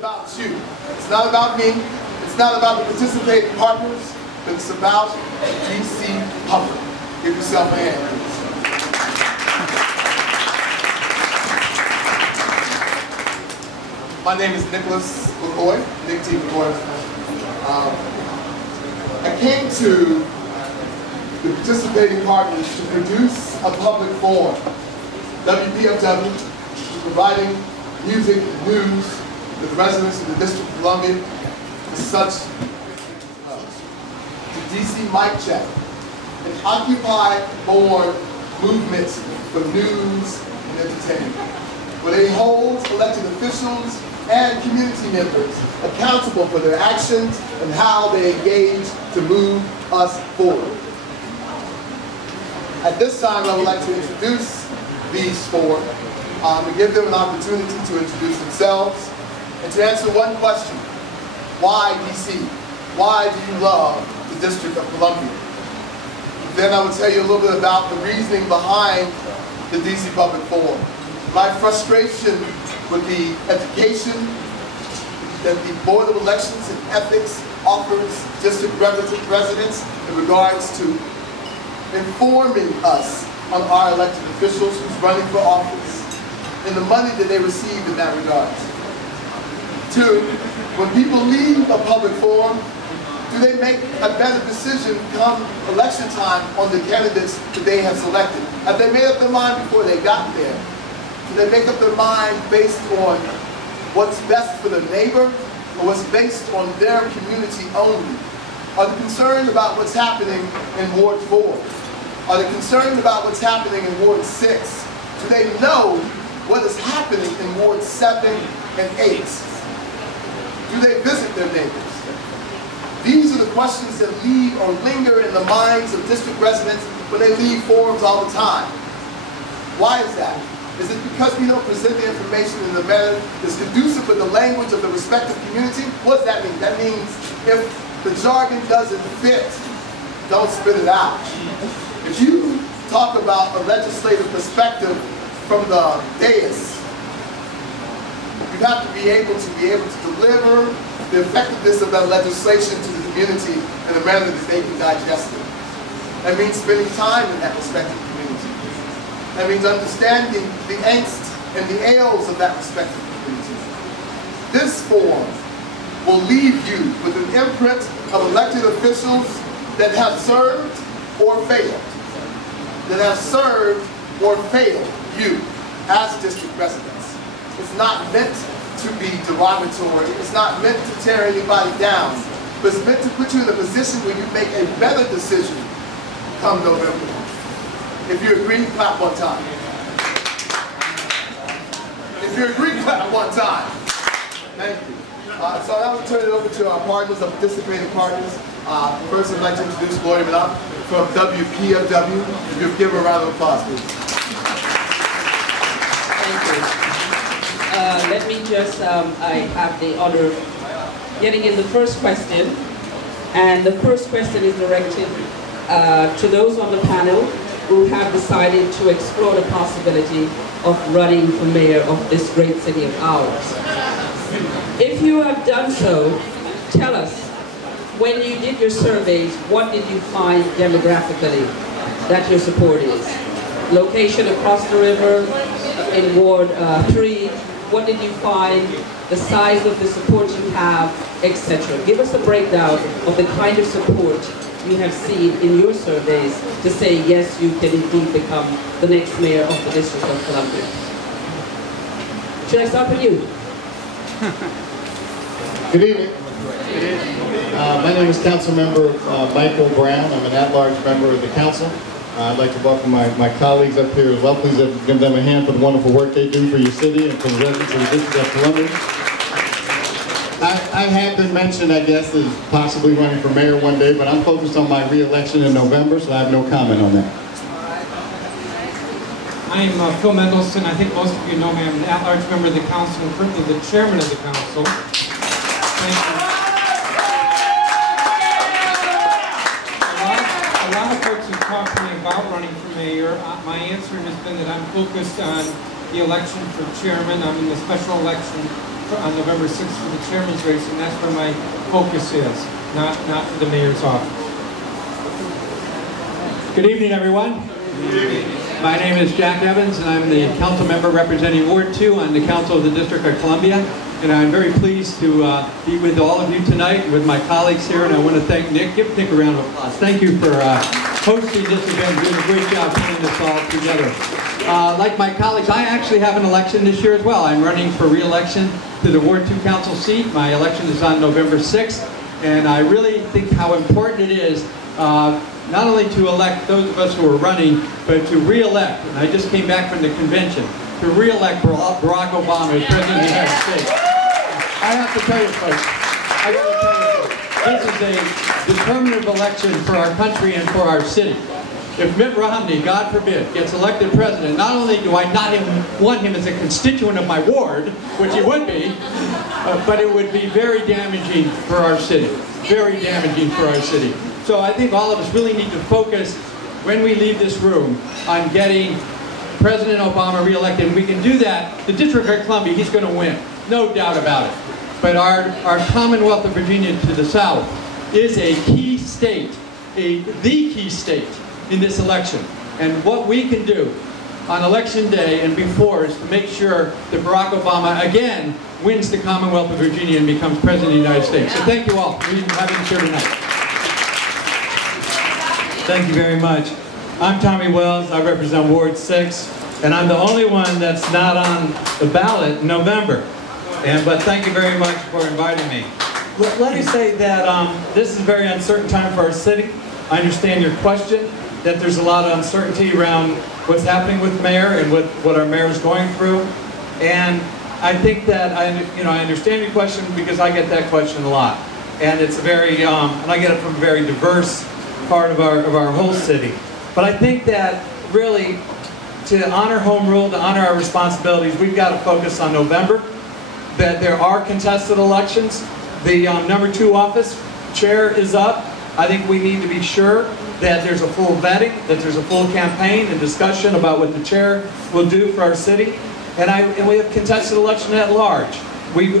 about you. It's not about me. It's not about the participating partners, but it's about DC Public. Give yourself a hand, please. My name is Nicholas McCoy, Nick T. McCoy. I came to the participating partners to produce a public forum. WPFW is providing music and news with residents of the District of Columbia as such the DC Mic Check, an Occupy-born movement for news and entertainment, where they hold elected officials and community members accountable for their actions and how they engage to move us forward. At this time, I would like to introduce these four, to give them an opportunity to introduce themselves and to answer one question: why DC? Why do you love the District of Columbia? Then I will tell you a little bit about the reasoning behind the DC Public Forum. My frustration with the education that the Board of Elections and Ethics offers district residents in regards to informing us on our elected officials who's running for office and the money that they receive in that regard. Two, when people leave a public forum, do they make a better decision come election time on the candidates that they have selected? Have they made up their mind before they got there? Do they make up their mind based on what's best for their neighbor or what's based on their community only? Are they concerned about what's happening in Ward 4? Are they concerned about what's happening in Ward 6? Do they know what is happening in Ward 7 and 8? Do they visit their neighbors? These are the questions that lead or linger in the minds of district residents when they leave forums all the time. Why is that? Is it because we don't present the information in a manner that's conducive with the language of the respective community? What does that mean? That means if the jargon doesn't fit, don't spit it out. If you talk about a legislative perspective from the dais, you have to be able to deliver the effectiveness of that legislation to the community in a manner that they can digest it. That means spending time in that respective community. That means understanding the angst and the ails of that respective community. This forum will leave you with an imprint of elected officials that have served or failed. That have served or failed you as district residents. It's not meant to be derogatory. It's not meant to tear anybody down. But it's meant to put you in a position where you make a better decision come November. If you agree, clap one time. If you agree, clap one time. Thank you. So now we'll turn it over to our partners, our participating partners. First, I'd like to introduce Gloria Manop from WPFW. If you'll give her a round of applause, please. Thank you. Let me just, I have the honor of getting in the first question. And the first question is directed to those on the panel who have decided to explore the possibility of running for mayor of this great city of ours. If you have done so, tell us, when you did your surveys, what did you find demographically that your support is? Location across the river, in Ward 3, what did you find, the size of the support you have, etc. Give us a breakdown of the kind of support you have seen in your surveys to say, yes, you can indeed become the next mayor of the District of Columbia. Should I start with you? Good evening. My name is Councilmember Michael Brown. I'm an at-large member of the council. I'd like to welcome my colleagues up here as well. Please give them a hand for the wonderful work they do for your city and for the residents of the District of Columbia. I have been mentioned, I guess, as possibly running for mayor one day, but I'm focused on my re-election in November, so I have no comment on that. I'm Phil Mendelson. I think most of you know me. I'm an at-large member of the council and currently the chairman of the council. Thank you. A lot of folks have talked to me about running for mayor. My answer has been that I'm focused on the election for chairman. I'm in the special election on November 6th for the chairman's race, and that's where my focus is, not for the mayor's office. Good evening, everyone. My name is Jack Evans, and I'm the council member representing Ward 2 on the Council of the District of Columbia. And I'm very pleased to be with all of you tonight, with my colleagues here, and I want to thank Nick. Give Nick a round of applause. Thank you for hosting this event, doing a great job putting this all together. Like my colleagues, I actually have an election this year as well. I'm running for re-election to the Ward 2 council seat. My election is on November 6th, and I really think how important it is not only to elect those of us who are running, but to re-elect, and I just came back from the convention, to re-elect Barack Obama as President of the United States. I have to tell you folks, this is a determinative election for our country and for our city. If Mitt Romney, God forbid, gets elected president, not only do I not want him as a constituent of my ward, which he would be, but it would be very damaging for our city. Very damaging for our city. So I think all of us really need to focus, when we leave this room, on getting President Obama reelected. And we can do that. The District of Columbia, he's going to win. No doubt about it. But our Commonwealth of Virginia to the south is a key state, the key state in this election. And what we can do on election day and before is to make sure that Barack Obama again wins the Commonwealth of Virginia and becomes President of the United States. So thank you all for having us here tonight. Thank you very much. I'm Tommy Wells. I represent Ward 6, and I'm the only one that's not on the ballot in November. But thank you very much for inviting me. Let me say that this is a very uncertain time for our city. I understand your question, that there's a lot of uncertainty around what's happening with the mayor and what our mayor is going through. And I think that I understand your question because I get that question a lot. And it's very, and I get it from a very diverse part of our whole city. But I think that really, to honor home rule, to honor our responsibilities, we've got to focus on November, that there are contested elections. The number 2 office chair is up. I think we need to be sure that there's a full vetting, that there's a full campaign and discussion about what the chair will do for our city. And we have contested election at large. We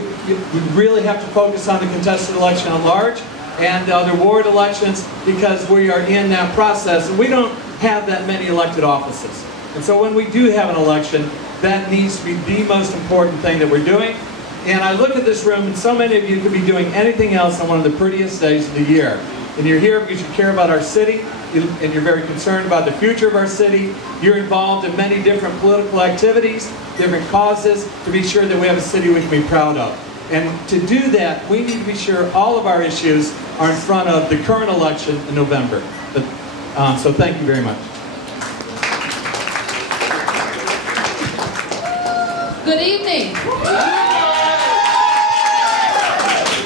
really have to focus on the contested election at large and other ward elections, because we are in that process and we don't have that many elected offices. And so when we do have an election, that needs to be the most important thing that we're doing. And I look at this room, and so many of you could be doing anything else on one of the prettiest days of the year. And you're here because you care about our city, and you're very concerned about the future of our city. You're involved in many different political activities, different causes, to be sure that we have a city we can be proud of. And to do that, we need to be sure all of our issues are in front of the current election in November. So thank you very much. Good evening.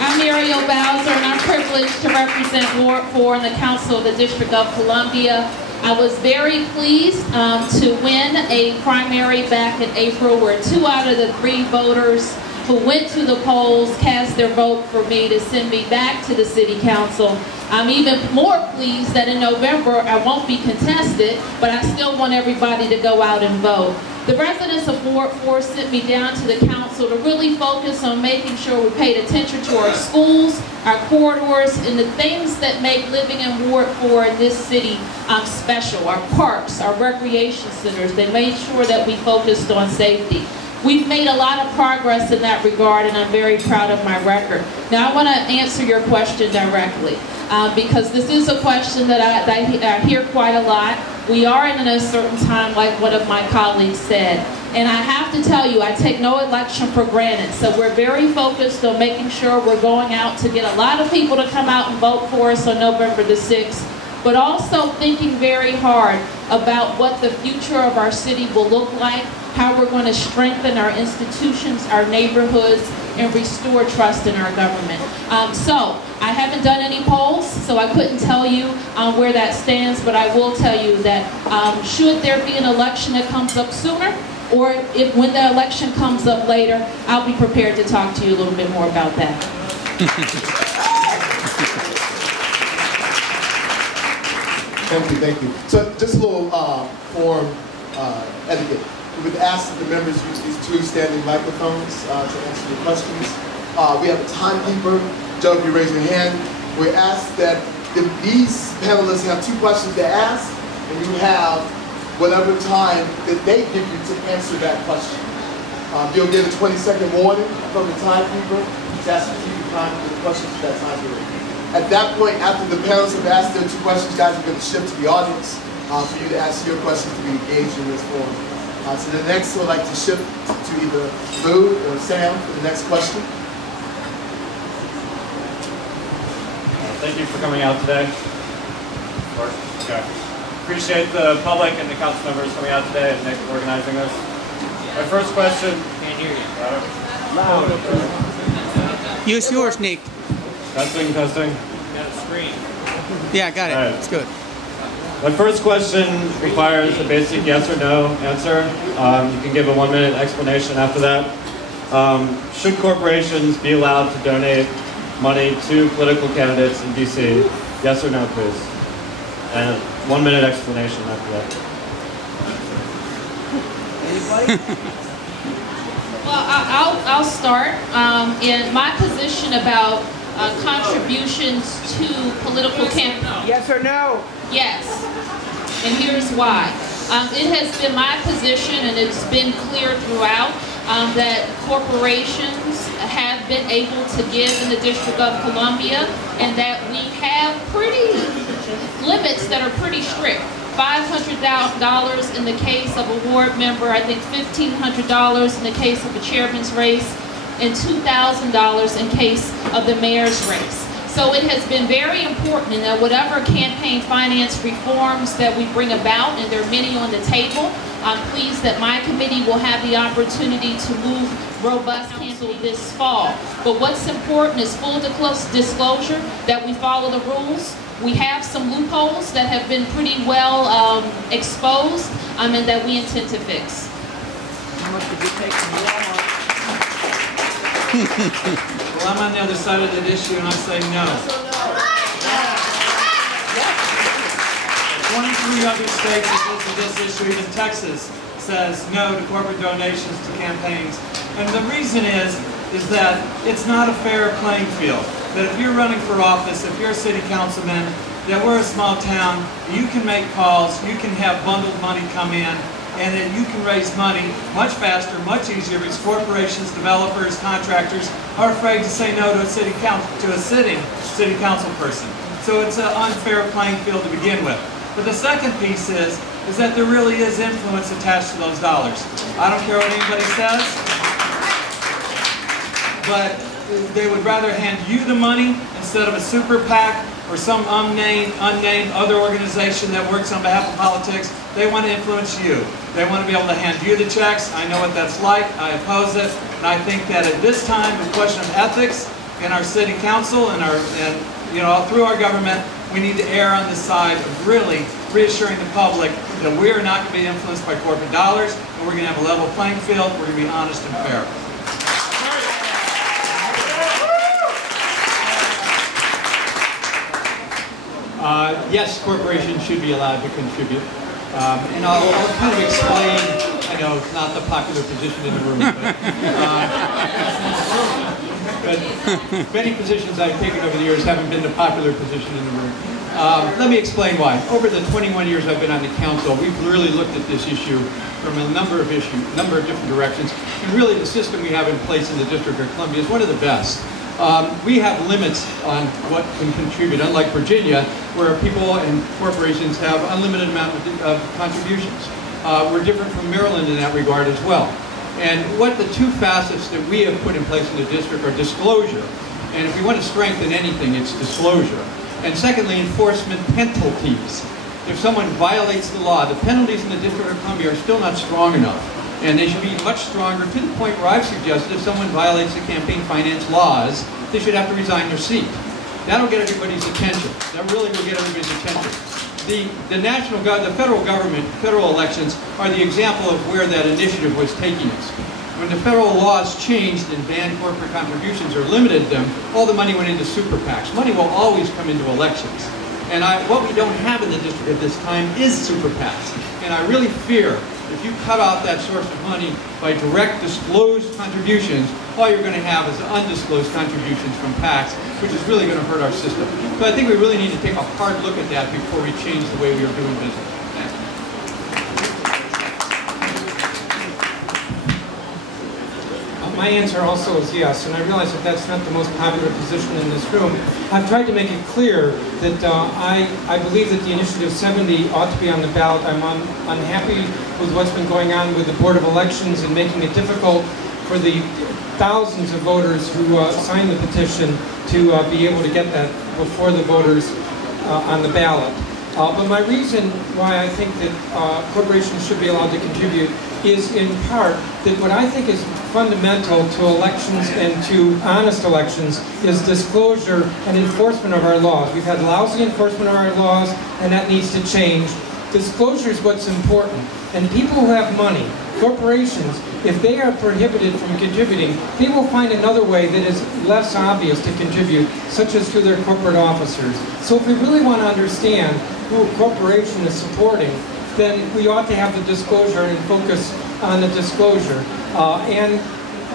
I'm Ariel Bowser, and I'm privileged to represent Ward 4 in the Council of the District of Columbia. I was very pleased to win a primary back in April, where 2 out of the 3 voters who went to the polls cast their vote for me to send me back to the City Council. I'm even more pleased that in November I won't be contested, but I still want everybody to go out and vote. The residents of Ward 4 sent me down to the council to really focus on making sure we paid attention to our schools, our corridors, and the things that make living in Ward 4 in this city special. Our parks, our recreation centers, they made sure that we focused on safety. We've made a lot of progress in that regard, and I'm very proud of my record. Now I want to answer your question directly, because this is a question that I hear quite a lot. We are in an uncertain time, like one of my colleagues said. And I have to tell you, I take no election for granted. So we're very focused on making sure we're going out to get a lot of people to come out and vote for us on November the 6th. But also thinking very hard about what the future of our city will look like, how we're going to strengthen our institutions, our neighborhoods, and restore trust in our government. So I haven't done any polls, so I couldn't tell you where that stands, but I will tell you that should there be an election that comes up sooner, or if when the election comes up later, I'll be prepared to talk to you a little bit more about that. Thank you, thank you. So just a little form etiquette. we would ask that the members use these two standing microphones to answer your questions. We have a timekeeper. Joe, if you raise your hand. We ask that these panelists have 2 questions to ask, and you have whatever time that they give you to answer that question. You'll get a 20-second warning from the timekeeper to ask you to keep your time for the questions for that time period. At that point, after the panelists have asked their 2 questions, guys, we're going to shift to the audience for you to ask your questions to be engaged in this forum. So the next, we'd like to shift to either Lou or Sam for the next question. Thank you for coming out today. Okay. Appreciate the public and the council members coming out today and Nick organizing this. My first question. Can't hear you. Loud. Use yours, Nick. Testing, testing. Got a screen. Yeah, got it. Right. It's good. My first question requires a basic yes or no answer. You can give a 1-minute explanation after that. Should corporations be allowed to donate money to political candidates in DC? Yes or no, please. And 1-minute explanation after that. Well, I'll start. In my position about contributions to political campaigns. Yes or no? Yes. And here's why. It has been my position, and it's been clear throughout, that corporations have been able to give in the District of Columbia, and that we have pretty limits that are pretty strict. $500 in the case of a ward member, I think $1,500 in the case of a chairman's race, and $2,000 in case of the mayor's race. So it has been very important that whatever campaign finance reforms that we bring about, and there are many on the table, I'm pleased that my committee will have the opportunity to move robust council this fall. But what's important is full disclosure, that we follow the rules. We have some loopholes that have been pretty well exposed, and that we intend to fix. How much did you take from Walmart? Well, I'm on the other side of that issue, and I'm saying no. 23 other states have looked at this issue, even Texas says no to corporate donations to campaigns. And the reason is that it's not a fair playing field. That if you're running for office, if you're a city councilman, that we're a small town, you can make calls, you can have bundled money come in, and that you can raise money much faster, much easier, because corporations, developers, contractors are afraid to say no to a city council person. So it's an unfair playing field to begin with. But the second piece is that there really is influence attached to those dollars. I don't care what anybody says, but they would rather hand you the money instead of a super PAC or some unnamed other organization that works on behalf of politics. They want to influence you. They want to be able to hand you the checks. I know what that's like. I oppose it. And I think that at this time, the question of ethics in our city council and through our government, we need to err on the side of really reassuring the public that we are not going to be influenced by corporate dollars, and we're going to have a level playing field. We're going to be honest and fair. Yes, corporations should be allowed to contribute. And I'll kind of explain, I know it's not the popular position in the room, but many positions I've taken over the years haven't been the popular position in the room. Let me explain why. Over the 21 years I've been on the council, we've really looked at this issue from a number of different directions. And really the system we have in place in the District of Columbia is one of the best. We have limits on what can contribute, unlike Virginia, where people and corporations have unlimited amount of contributions. We're different from Maryland in that regard as well. And what the 2 facets that we have put in place in the district are disclosure. And if we want to strengthen anything, it's disclosure. And secondly, enforcement penalties. If someone violates the law, the penalties in the District of Columbia are still not strong enough. And they should be much stronger, to the point where I've suggested if someone violates the campaign finance laws, they should have to resign their seat. That'll get everybody's attention. That really will get everybody's attention. The federal government, federal elections are the example of where that initiative was taking us. When the federal laws changed and banned corporate contributions or limited them, all the money went into super PACs. Money will always come into elections. And what we don't have in the district at this time is super PACs. And I really fear if if you cut off that source of money by direct disclosed contributions, all you're going to have is undisclosed contributions from PACs, which is really going to hurt our system. So I think we really need to take a hard look at that before we change the way we are doing business. Thanks. My answer also is yes, and I realize that that's not the most popular position in this room. I've tried to make it clear that I believe that the Initiative 70 ought to be on the ballot. I'm unhappy with what's been going on with the Board of Elections and making it difficult for the thousands of voters who signed the petition to be able to get that before the voters on the ballot. But my reason why I think that corporations should be allowed to contribute is in part that what I think is fundamental to elections and to honest elections is disclosure and enforcement of our laws. We've had lousy enforcement of our laws, and that needs to change. Disclosure is what's important. And people who have money, corporations, if they are prohibited from contributing, they will find another way that is less obvious to contribute, such as through their corporate officers. So if we really want to understand who a corporation is supporting, then we ought to have the disclosure and focus on the disclosure. And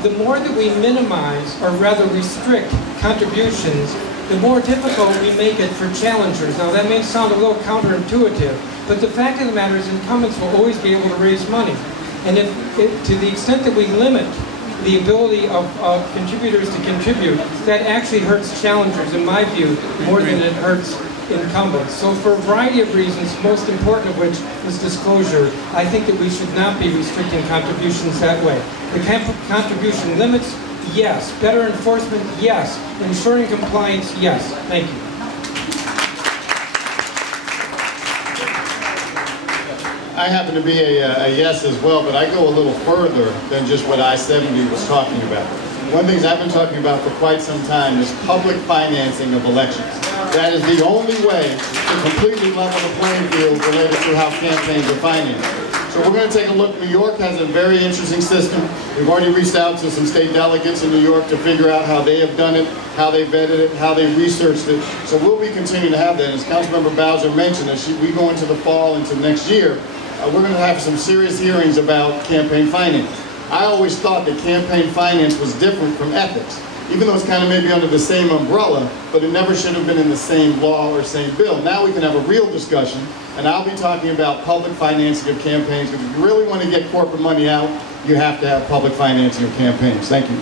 the more that we minimize, or rather restrict, contributions, the more difficult we make it for challengers. Now that may sound a little counterintuitive, but the fact of the matter is incumbents will always be able to raise money. And if to the extent that we limit the ability of contributors to contribute, that actually hurts challengers, in my view, more than it hurts incumbents. So for a variety of reasons, most important of which is disclosure, I think that we should not be restricting contributions that way. The contribution limits, yes. Better enforcement, yes. Ensuring compliance, yes. Thank you. I happen to be a yes as well, but I go a little further than just what I-70 was talking about. One of the things I've been talking about for quite some time is public financing of elections. That is the only way to completely level the playing field related to how campaigns are financed. So we're going to take a look. New York has a very interesting system. We've already reached out to some state delegates in New York to figure out how they have done it, how they vetted it, how they researched it. So we'll be continuing to have that. As Councilmember Bowser mentioned, as we go into the fall, into next year, we're going to have some serious hearings about campaign finance. I always thought that campaign finance was different from ethics, even though it's kind of maybe under the same umbrella, but it never should have been in the same law or same bill. Now we can have a real discussion, and I'll be talking about public financing of campaigns, because if you really want to get corporate money out, you have to have public financing of campaigns. Thank you.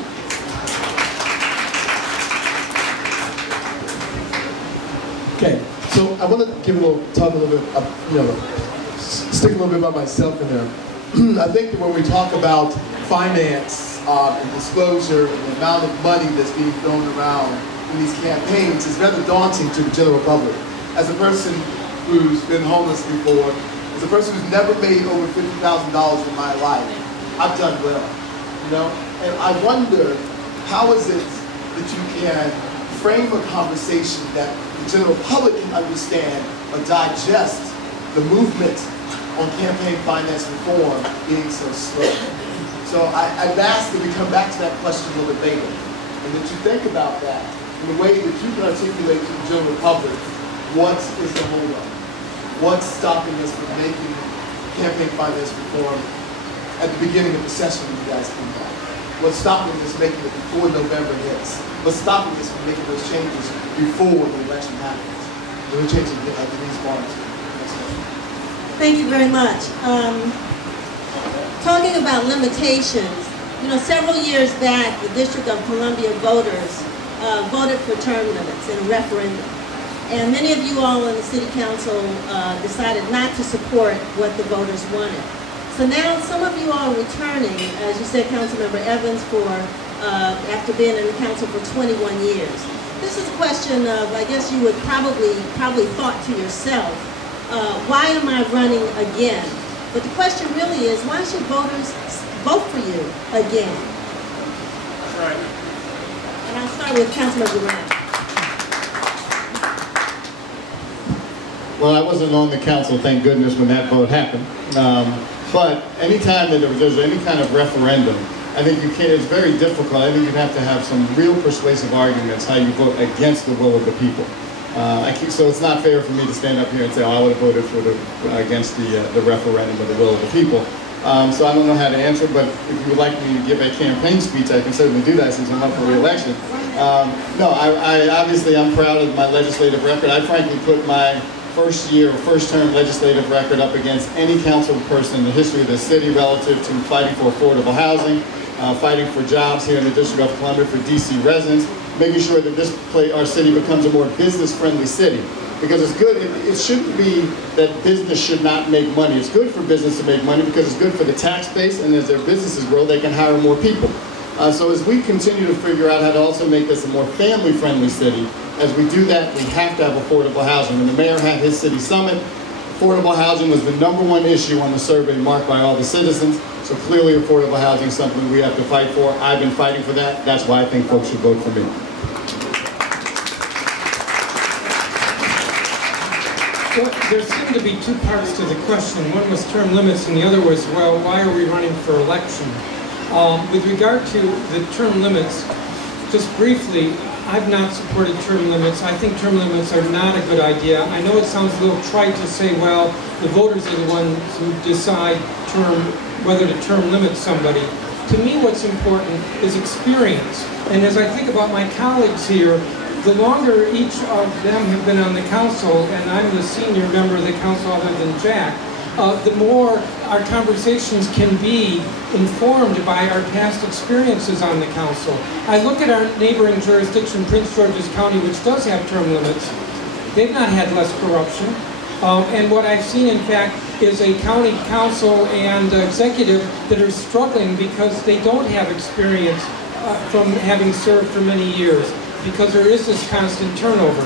Okay, so I want to talk a little bit, stick a little bit about myself in there. I think that when we talk about finance and disclosure and the amount of money that's being thrown around in these campaigns is rather daunting to the general public. As a person who's been homeless before, as a person who's never made over $50,000 in my life, I've done well, you know? And I wonder, how is it that you can frame a conversation that the general public can understand or digest the movement on campaign finance reform being so slow? So I've asked that we come back to that question a little bit later, and that you think about that in a way that you can articulate to the general public what is the hold-up, what's stopping us from making campaign finance reform at the beginning of the session when you guys come back. What's stopping us making it before November hits? What's stopping us from making those changes before the election happens? We're changing Denise Barnes. Thank you very much. Talking about limitations, you know, several years back, the District of Columbia voters voted for term limits in a referendum. And many of you all in the City Council decided not to support what the voters wanted. So now some of you all are returning, as you said, Councilmember Evans, after being in the council for 21 years. This is a question of, I guess you would probably thought to yourself, why am I running again? But the question really is, why should voters vote for you again? That's right. And I'll start with Councilmember Brown. Well, I wasn't on the council, thank goodness, when that vote happened. But anytime that there's any kind of referendum, I think it's very difficult. I think you'd have to have some real persuasive arguments how you vote against the will of the people. So it's not fair for me to stand up here and say, oh, I would have voted for against the referendum of the will of the people. So I don't know how to answer, but if you would like me to give a campaign speech, I can certainly do that since I'm up for re-election. No, I'm proud of my legislative record. I frankly put my first term legislative record up against any council person in the history of the city relative to fighting for affordable housing, fighting for jobs here in the District of Columbia for DC residents, making sure that our city becomes a more business-friendly city. Because it's good, it shouldn't be that business should not make money. It's good for business to make money because it's good for the tax base, and as their businesses grow, they can hire more people. So as we continue to figure out how to also make this a more family-friendly city, as we do that, we have to have affordable housing. When the mayor had his city summit, affordable housing was the #1 issue on the survey marked by all the citizens. So clearly affordable housing is something we have to fight for. I've been fighting for that. That's why I think folks should vote for me. Well, there seem to be two parts to the question. One was term limits and the other was, well, why are we running for election? With regard to the term limits, just briefly, I've not supported term limits. I think term limits are not a good idea. I know it sounds a little trite to say, well, the voters are the ones who decide whether to term limit somebody. To me, what's important is experience. And as I think about my colleagues here, the longer each of them have been on the council, and I'm the senior member of the council other than Jack, the more our conversations can be informed by our past experiences on the council. I look at our neighboring jurisdiction, Prince George's County, which does have term limits. They've not had less corruption. And what I've seen, in fact, is a county council and executive that are struggling because they don't have experience from having served for many years, because there is this constant turnover.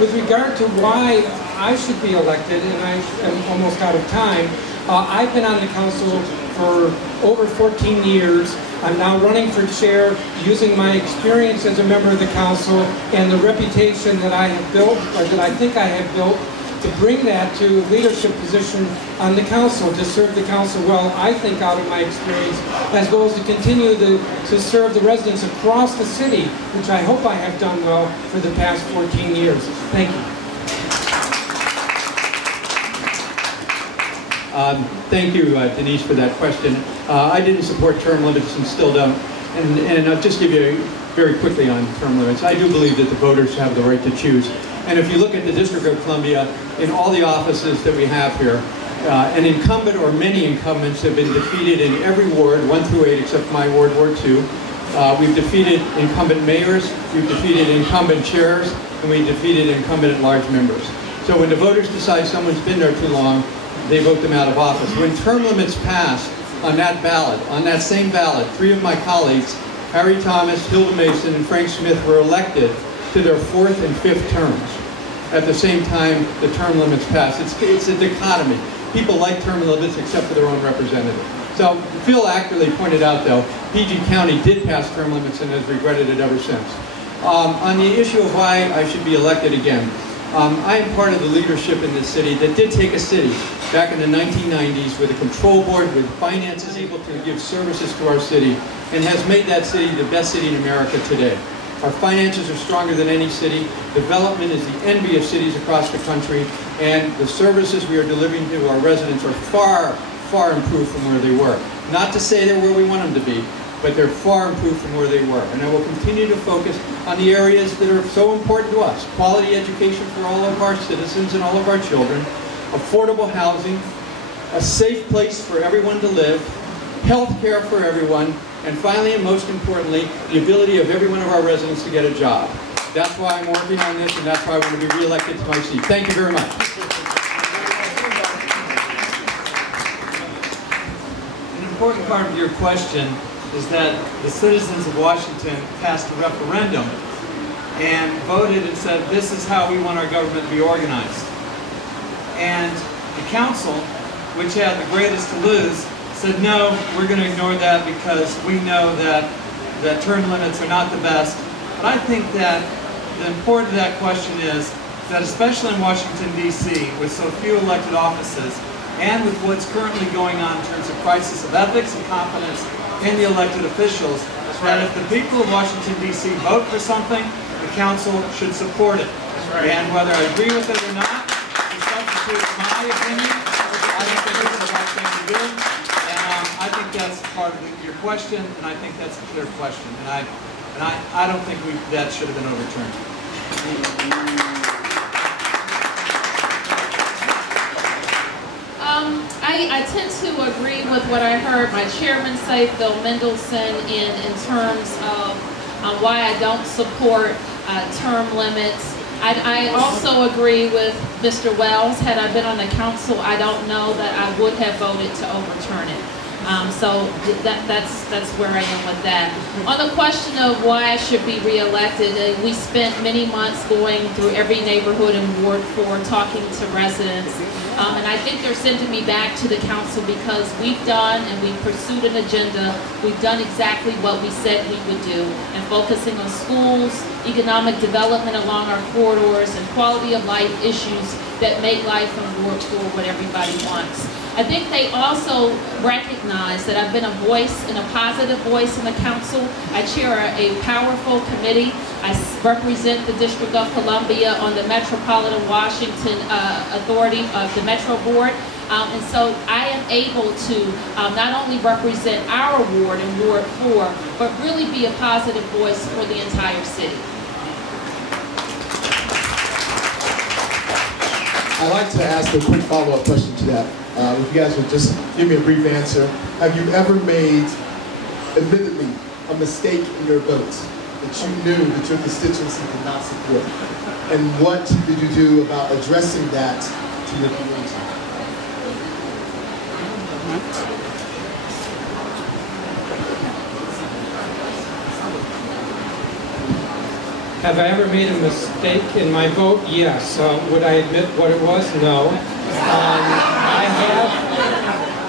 With regard to why I should be elected, and I am almost out of time, I've been on the council for over 14 years. I'm now running for chair using my experience as a member of the council and the reputation that I have built, or that I think I have built, to bring that to leadership position on the council, to serve the council well, I think, out of my experience, as well as to continue to serve the residents across the city, which I hope I have done well for the past 14 years. Thank you. Thank you, Denise, for that question. I didn't support term limits and still don't. And I'll just give you very quickly on term limits. I do believe that the voters have the right to choose. And if you look at the District of Columbia, in all the offices that we have here, an incumbent or many incumbents have been defeated in every ward, 1 through 8, except my ward, Ward 2. We've defeated incumbent mayors, we've defeated incumbent chairs, and we've defeated incumbent at-large members. So when the voters decide someone's been there too long, they vote them out of office. When term limits passed on that ballot, on that same ballot, 3 of my colleagues, Harry Thomas, Hilda Mason, and Frank Smith, were elected to their 4th and 5th terms. At the same time, the term limits passed. It's a dichotomy. People like term limits except for their own representative. So Phil accurately pointed out, though, PG County did pass term limits and has regretted it ever since. On the issue of why I should be elected again, I am part of the leadership in this city that did take a city back in the 1990s with a control board, with finances able to give services to our city, and has made that city the best city in America today. Our finances are stronger than any city. Development is the envy of cities across the country, and the services we are delivering to our residents are far, far improved from where they were. Not to say they're where we want them to be, but they're far improved from where they were. And I will continue to focus on the areas that are so important to us. Quality education for all of our citizens and all of our children, affordable housing, a safe place for everyone to live, health care for everyone, and finally and most importantly, the ability of every one of our residents to get a job. That's why I'm working on this, and that's why I want to be re-elected to my seat. Thank you very much. An important part of your question is that the citizens of Washington passed a referendum and voted and said, this is how we want our government to be organized. And the council, which had the greatest to lose, said, no, we're going to ignore that because we know that term limits are not the best. But I think that the importance of that question is that especially in Washington, D.C., with so few elected offices, and with what's currently going on in terms of crisis of ethics and confidence in the elected officials, that if the people of Washington, D.C. vote for something, the council should support it. And whether I agree with it or not, to substitute my opinion, I don't think it's the right thing to do. think that's part of your question, and I think that's a clear question. And I don't think that should have been overturned. I tend to agree with what I heard my chairman say, Phil Mendelson, in terms of why I don't support term limits. I also agree with Mr. Wells. Had I been on the council, I don't know that I would have voted to overturn it. So that's where I am with that. On the question of why I should be reelected, we spent many months going through every neighborhood in Ward 4, talking to residents. And I think they're sending me back to the council because we've done and we've pursued an agenda. We've done exactly what we said we would do, and focusing on schools, economic development along our corridors, and quality of life issues that make life in Ward 4 what everybody wants. I think they also recognize that I've been a voice and a positive voice in the council. I chair a powerful committee. I represent the District of Columbia on the Metropolitan Washington Authority of the Metro Board. And so I am able to not only represent our ward in Ward 4, but really be a positive voice for the entire city. I'd like to ask a quick follow-up question to that. If you guys would just give me a brief answer. Have you ever made, admittedly, a mistake in your vote that you knew that your constituency did not support? And what did you do about addressing that to your community? Have I ever made a mistake in my vote? Yes. Would I admit what it was? No.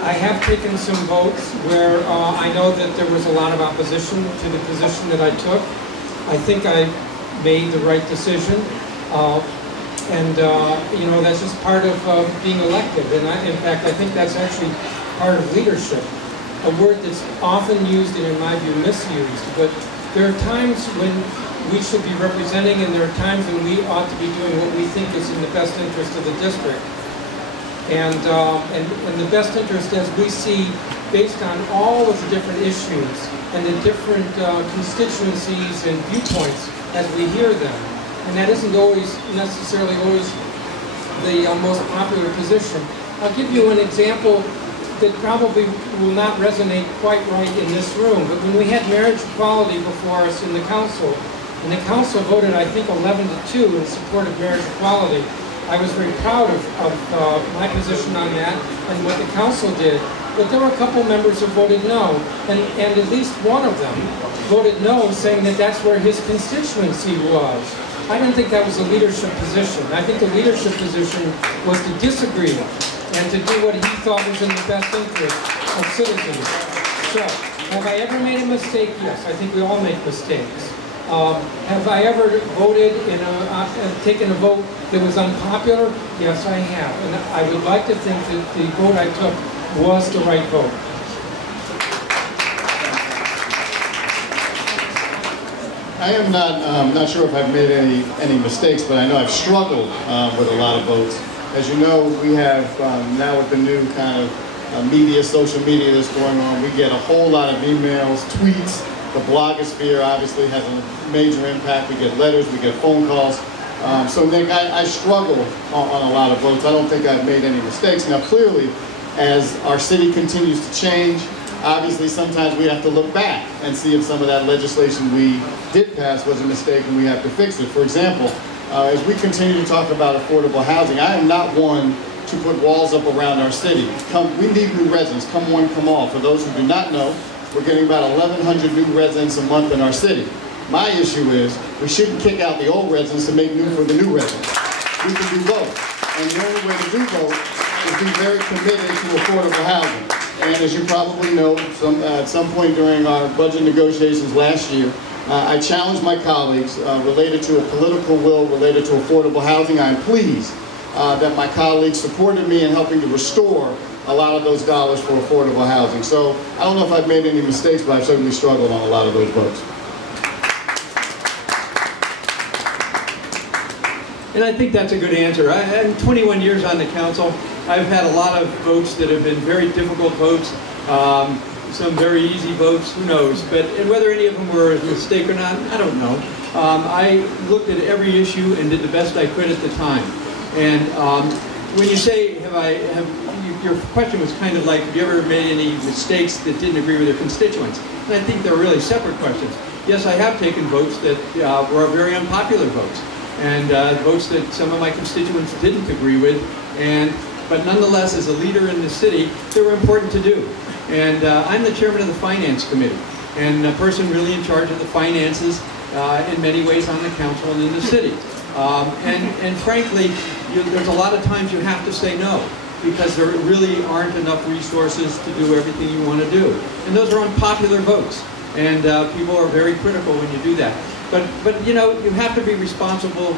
I have taken some votes where I know that there was a lot of opposition to the position that I took. I think I made the right decision. You know, that's just part of being elected. And in fact, I think that's actually part of leadership. A word that's often used and, in my view, misused. But there are times when we should be representing, and there are times when we ought to be doing what we think is in the best interest of the district. And the best interest, as we see, based on all of the different issues and the different constituencies and viewpoints as we hear them. And that isn't always necessarily the most popular position. I'll give you an example that probably will not resonate quite right in this room, but when we had marriage equality before us in the council, and the council voted, I think, 11-2 in support of marriage equality, I was very proud of my position on that and what the council did. But there were a couple members who voted no, and at least one of them voted no, saying that that's where his constituency was. I didn't think that was a leadership position. I think the leadership position was to disagree and to do what he thought was in the best interest of citizens. So, have I ever made a mistake? Yes, I think we all make mistakes. Have I ever voted taken a vote that was unpopular? Yes, I have. And I would like to think that the vote I took was the right vote. I am not sure if I've made any mistakes, but I know I've struggled with a lot of votes. As you know, we have now with the new kind of media, social media that's going on, we get a whole lot of emails, tweets. The blogosphere obviously has a major impact. We get letters, we get phone calls. So Nick, I struggle on a lot of votes. I don't think I've made any mistakes. Now clearly, as our city continues to change, obviously sometimes we have to look back and see if some of that legislation we did pass was a mistake and we have to fix it. For example, as we continue to talk about affordable housing, I am not one to put walls up around our city. We need new residents, come one, come all. For those who do not know, we're getting about 1,100 new residents a month in our city. My issue is we shouldn't kick out the old residents to make new for the new residents. We can do both. And the only way to do both is be very committed to affordable housing. And as you probably know, at some point during our budget negotiations last year, I challenged my colleagues related to a political will related to affordable housing. I am pleased that my colleagues supported me in helping to restore a lot of those dollars for affordable housing. So I don't know if I've made any mistakes, but I've certainly struggled on a lot of those votes. And I think that's a good answer. I'm 21 years on the council. I've had a lot of votes that have been very difficult votes. some very easy votes, who knows? But and whether any of them were a mistake or not, I don't know. I looked at every issue and did the best I could at the time. And when you say, your question was kind of like, have you ever made any mistakes that didn't agree with your constituents? And I think they're really separate questions. Yes, I have taken votes that were very unpopular votes, and votes that some of my constituents didn't agree with, but nonetheless, as a leader in the city, they were important to do. And I'm the chairman of the Finance Committee, and a person really in charge of the finances in many ways on the council and in the city. And frankly, there's a lot of times you have to say no, because there really aren't enough resources to do everything you want to do. And those are unpopular votes. And people are very critical when you do that. But you know, you have to be responsible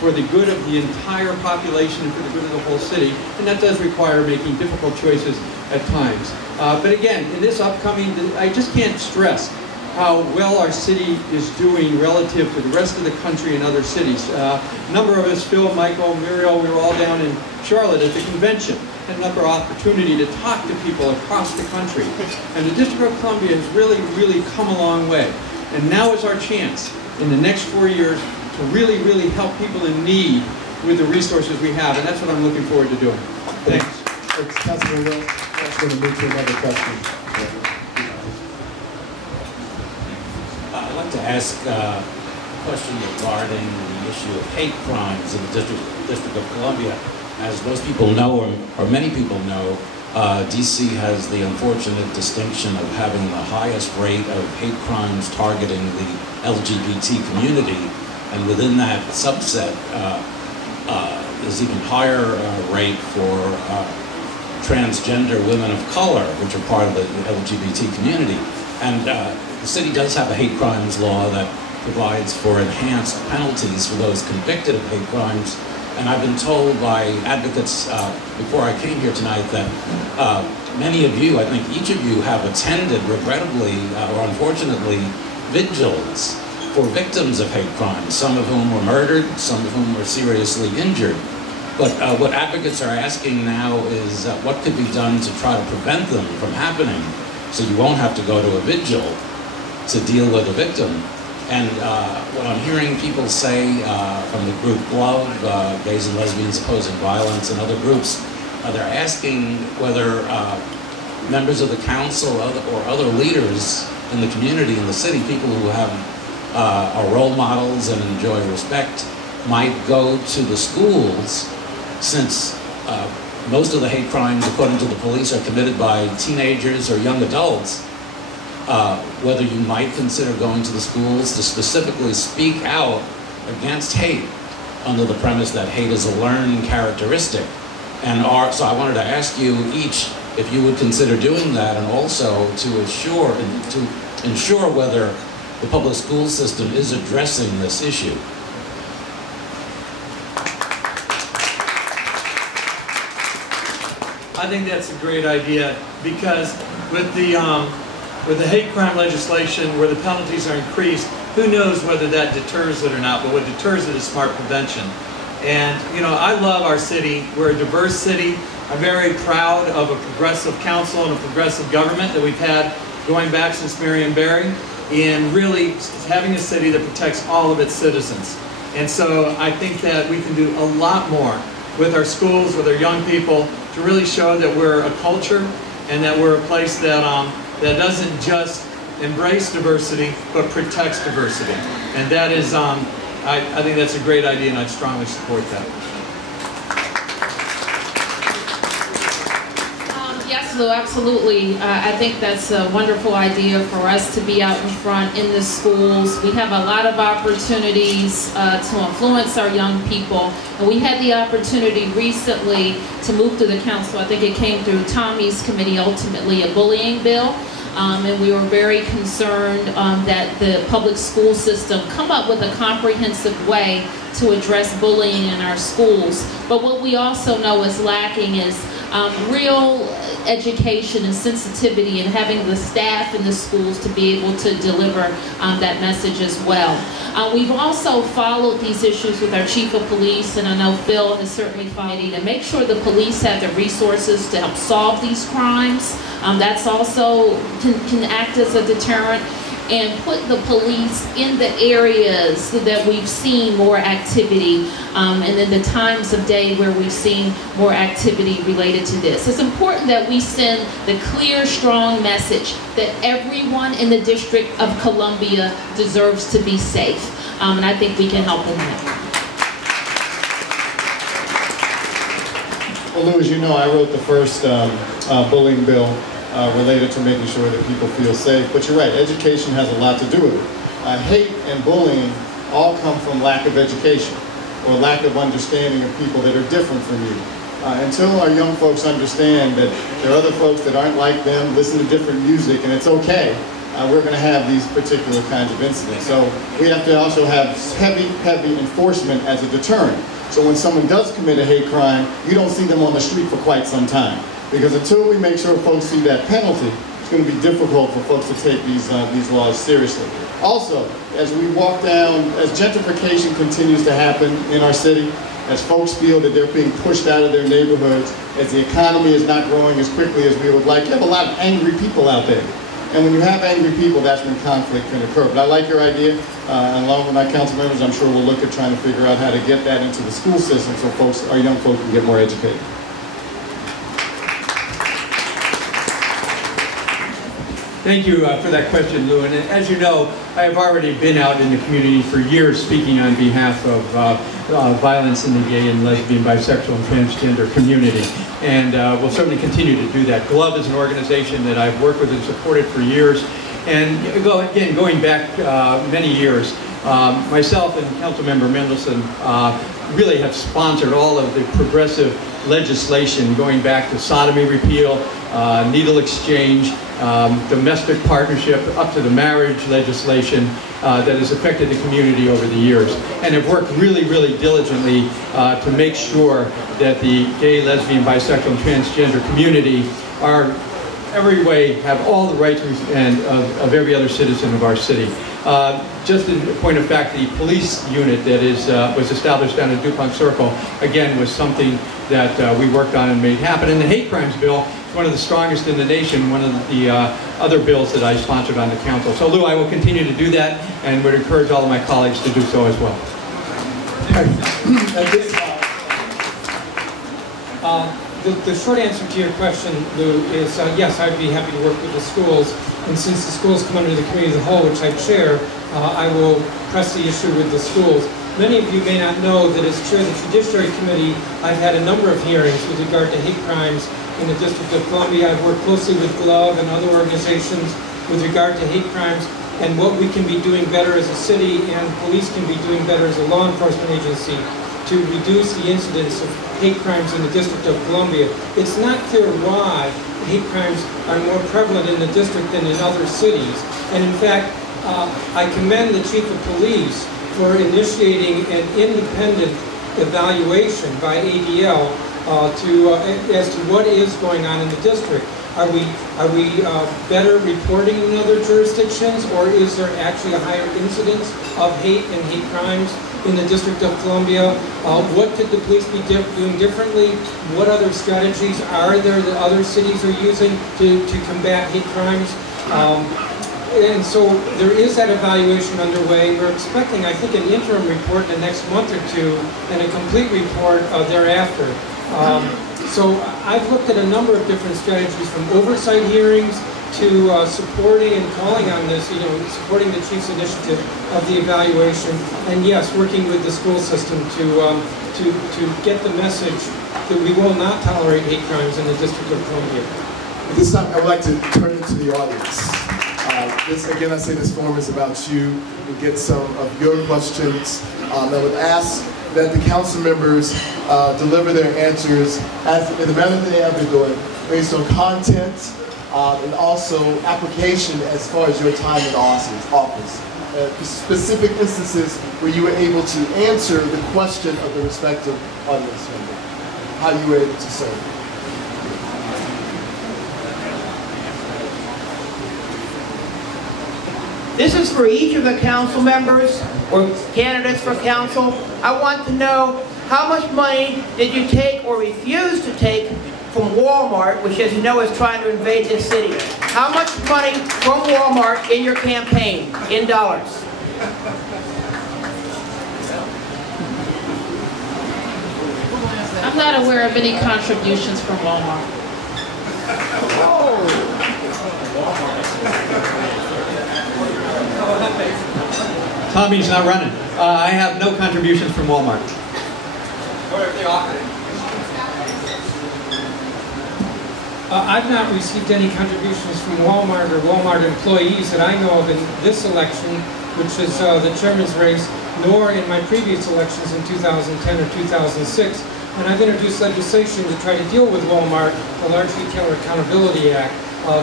for the good of the entire population and for the good of the whole city. And that does require making difficult choices at times. But again, in this upcoming, I just can't stress how well our city is doing relative to the rest of the country and other cities. A number of us, Phil, Michael, Muriel, we were all down in Charlotte at the convention. Had another opportunity to talk to people across the country. And the District of Columbia has really, really come a long way. And now is our chance in the next 4 years to really, really help people in need with the resources we have. And that's what I'm looking forward to doing. Thanks. Thanks, Councilman Wills. That's going to move to another question. I'd like to ask a question regarding the issue of hate crimes in the District of Columbia. As most people know, or many people know, DC has the unfortunate distinction of having the highest rate of hate crimes targeting the LGBT community, and within that subset, there's even higher rate for transgender women of color, which are part of the LGBT community. And the city does have a hate crimes law that provides for enhanced penalties for those convicted of hate crimes. And I've been told by advocates before I came here tonight that many of you, I think each of you, have attended, regrettably or unfortunately, vigils for victims of hate crimes, some of whom were murdered, some of whom were seriously injured. But what advocates are asking now is what could be done to try to prevent them from happening, so you won't have to go to a vigil to deal with a victim. And what I'm hearing people say from the group GLOVE, Gays and Lesbians Opposing Violence, and other groups, they're asking whether members of the council or other leaders in the community, in the city, people who are role models and enjoy respect, might go to the schools, since most of the hate crimes, according to the police, are committed by teenagers or young adults. Whether you might consider going to the schools to specifically speak out against hate under the premise that hate is a learned characteristic. And so I wanted to ask you each if you would consider doing that, and also to ensure whether the public school system is addressing this issue. I think that's a great idea, because with the hate crime legislation where the penalties are increased, who knows whether that deters it or not, but what deters it is smart prevention. And you know, I love our city. We're a diverse city. I'm very proud of a progressive council and a progressive government that we've had going back since Marion Barry, in really having a city that protects all of its citizens. And so I think that we can do a lot more with our schools, with our young people, to really show that we're a culture and that we're a place that that doesn't just embrace diversity, but protects diversity. And that is, I think that's a great idea, and I'd strongly support that. Yes, Lou, absolutely. I think that's a wonderful idea for us to be out in front in the schools. We have a lot of opportunities to influence our young people. And we had the opportunity recently to move through the council. I think it came through Tommy's committee, ultimately, a bullying bill. And we were very concerned that the public school system come up with a comprehensive way to address bullying in our schools. But what we also know is lacking is real education and sensitivity, and having the staff in the schools to be able to deliver that message as well. We've also followed these issues with our chief of police, and I know Phil has certainly followed to make sure the police have the resources to help solve these crimes. That's also can act as a deterrent, and put the police in the areas that we've seen more activity, and in the times of day where we've seen more activity related to this. It's important that we send the clear, strong message that everyone in the District of Columbia deserves to be safe, and I think we can help in that. Well, Lou, as you know, I wrote the first bullying bill related to making sure that people feel safe. But you're right, education has a lot to do with it. Hate and bullying all come from lack of education or lack of understanding of people that are different from you. Until our young folks understand that there are other folks that aren't like them, listen to different music, and it's okay, we're going to have these particular kinds of incidents. So we have to also have heavy enforcement as a deterrent. So when someone does commit a hate crime, you don't see them on the street for quite some time. Because until we make sure folks see that penalty, it's going to be difficult for folks to take these laws seriously. Also, as we walk down, as gentrification continues to happen in our city, as folks feel that they're being pushed out of their neighborhoods, as the economy is not growing as quickly as we would like, you have a lot of angry people out there. And when you have angry people, that's when conflict can occur. But I like your idea, and along with my council members, I'm sure we'll look at trying to figure out how to get that into the school system so folks, our young folks, can get more educated. Thank you for that question, Lou. And as you know, I have already been out in the community for years speaking on behalf of violence in the gay and lesbian, bisexual, and transgender community. And we'll certainly continue to do that. GLOVE is an organization that I've worked with and supported for years. And again, going back many years, myself and Councilmember Mendelson really have sponsored all of the progressive legislation going back to sodomy repeal, needle exchange, domestic partnership, up to the marriage legislation that has affected the community over the years, and have worked really, really diligently to make sure that the gay, lesbian, bisexual, and transgender community are every way have all the rights and of every other citizen of our city. Just in point of fact, the police unit that was established down in DuPont Circle, again, was something that we worked on and made happen. And the hate crimes bill is one of the strongest in the nation, one of the other bills that I sponsored on the council. So Lou, I will continue to do that and would encourage all of my colleagues to do so as well. The short answer to your question, Lou, is yes, I'd be happy to work with the schools. And since the schools come under the committee of the whole, which I chair, I will press the issue with the schools. Many of you may not know that as chair of the Judiciary Committee, I've had a number of hearings with regard to hate crimes in the District of Columbia. I've worked closely with GLOVE and other organizations with regard to hate crimes and what we can be doing better as a city and police can be doing better as a law enforcement agency to reduce the incidence of hate crimes in the District of Columbia. It's not clear why hate crimes are more prevalent in the district than in other cities. And in fact, I commend the Chief of Police for initiating an independent evaluation by ADL as to what is going on in the district. Are we better reporting in other jurisdictions, or is there actually a higher incidence of hate and hate crimes in the District of Columbia? What could the police be doing differently? What other strategies are there that other cities are using to combat hate crimes? And so there is that evaluation underway. We're expecting, I think, an interim report in the next month or two and a complete report thereafter. So I've looked at a number of different strategies, from oversight hearings to supporting and calling on this, supporting the chief's initiative of the evaluation, and yes, working with the school system to get the message that we will not tolerate hate crimes in the District of Columbia. At this time, I would like to turn it to the audience. Again, I say this forum is about you. We'll get some of your questions. I would ask that the council members deliver their answers in the manner that they have been doing, based on content and also application as far as your time in office. Specific instances where you were able to answer the question of the respective audience member, how you were able to serve. This is for each of the council members or candidates for council. I want to know how much money did you take or refuse to take from Walmart, which, as you know, is trying to invade this city. How much money from Walmart in your campaign, in dollars? I'm not aware of any contributions from Walmart. Tommy's not running. I have no contributions from Walmart. What if they offered it? I've not received any contributions from Walmart or Walmart employees that I know of in this election, which is the chairman's race, nor in my previous elections in 2010 or 2006. And I've introduced legislation to try to deal with Walmart, the Large Retailer Accountability Act,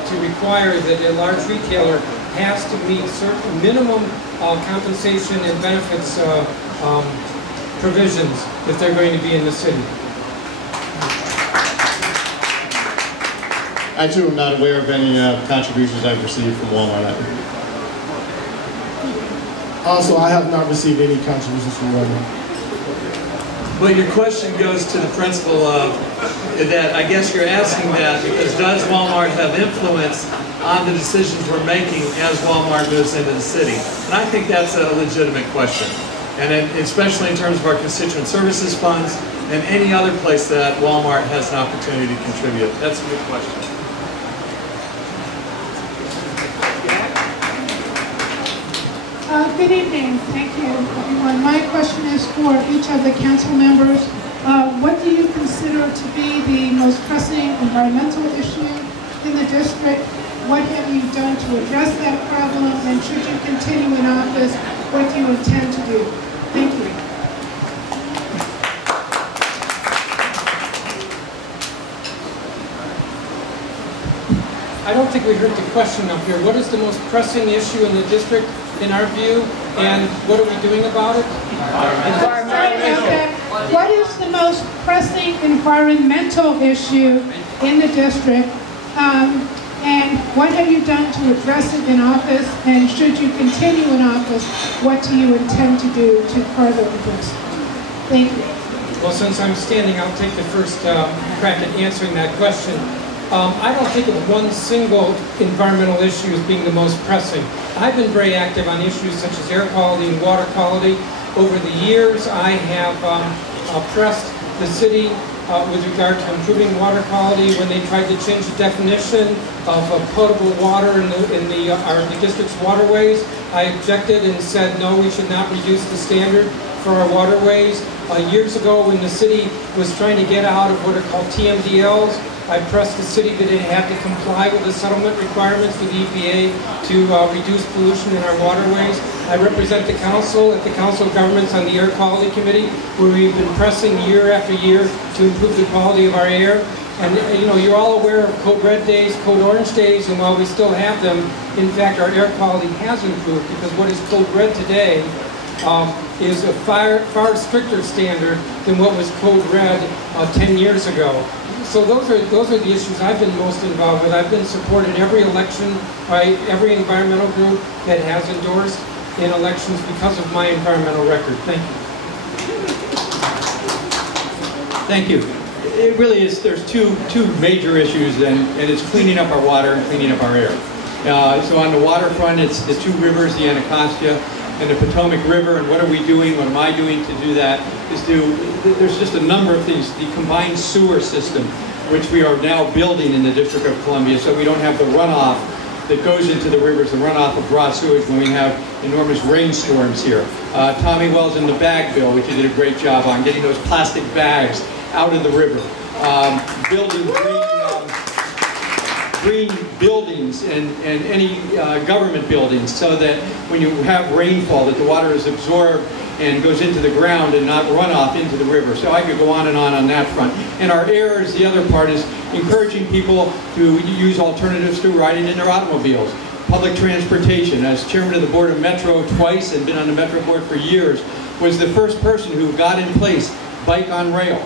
to require that a large retailer has to meet certain minimum compensation and benefits provisions if they're going to be in the city. I too am not aware of any contributions I've received from Walmart. Also, I have not received any contributions from Walmart. Well, your question goes to the principle of that I guess you're asking that because does Walmart have influence on the decisions we're making as Walmart moves into the city? And I think that's a legitimate question. And especially in terms of our constituent services funds and any other place that Walmart has an opportunity to contribute. That's a good question. Good evening. Thank you, everyone. My question is for each of the council members. What do you consider to be the most pressing environmental issue in the district? What have you done to address that problem? And should you continue in office, what do you intend to do? Thank you. I don't think we heard the question up here. What is the most pressing issue in the district, in our view, and what are we doing about it? What is the most pressing environmental issue in the district? And what have you done to address it in office? And should you continue in office, what do you intend to do to further address it? Thank you. Well, since I'm standing, I'll take the first crack at answering that question. I don't think of one single environmental issue as being the most pressing. I've been very active on issues such as air quality and water quality. Over the years, I have pressed the city with regard to improving water quality when they tried to change the definition of potable water in the district's waterways. I objected and said, no, we should not reduce the standard for our waterways. Years ago, when the city was trying to get out of what are called TMDLs, I pressed the city that it had to comply with the settlement requirements with the EPA to reduce pollution in our waterways. I represent the council at the Council of Governments on the Air Quality Committee, where we've been pressing year after year to improve the quality of our air. And you know, you're all aware of Code Red days, Code Orange days, and while we still have them, in fact, our air quality has improved because what is Code Red today is a far stricter standard than what was Code Red 10 years ago. So those are the issues I've been most involved with. I've been supported every election by every environmental group that has endorsed in elections because of my environmental record. Thank you. Thank you. It really is, there's two major issues, and it's cleaning up our water and cleaning up our air. So on the waterfront, it's the two rivers, the Anacostia and the Potomac River, and what are we doing, what am I doing to do that, there's just a number of things. The combined sewer system, which we are now building in the District of Columbia, so we don't have the runoff that goes into the rivers, the runoff of raw sewage when we have enormous rainstorms here. Tommy Wells in the bag bill, which you did a great job on, getting those plastic bags out of the river. Building green buildings and any government buildings so that when you have rainfall that the water is absorbed and goes into the ground and not run off into the river. So I could go on that front. And our air is the other part, is encouraging people to use alternatives to riding in their automobiles. Public transportation. As chairman of the board of Metro twice and been on the Metro board for years, was the first person who got in place bike on rail.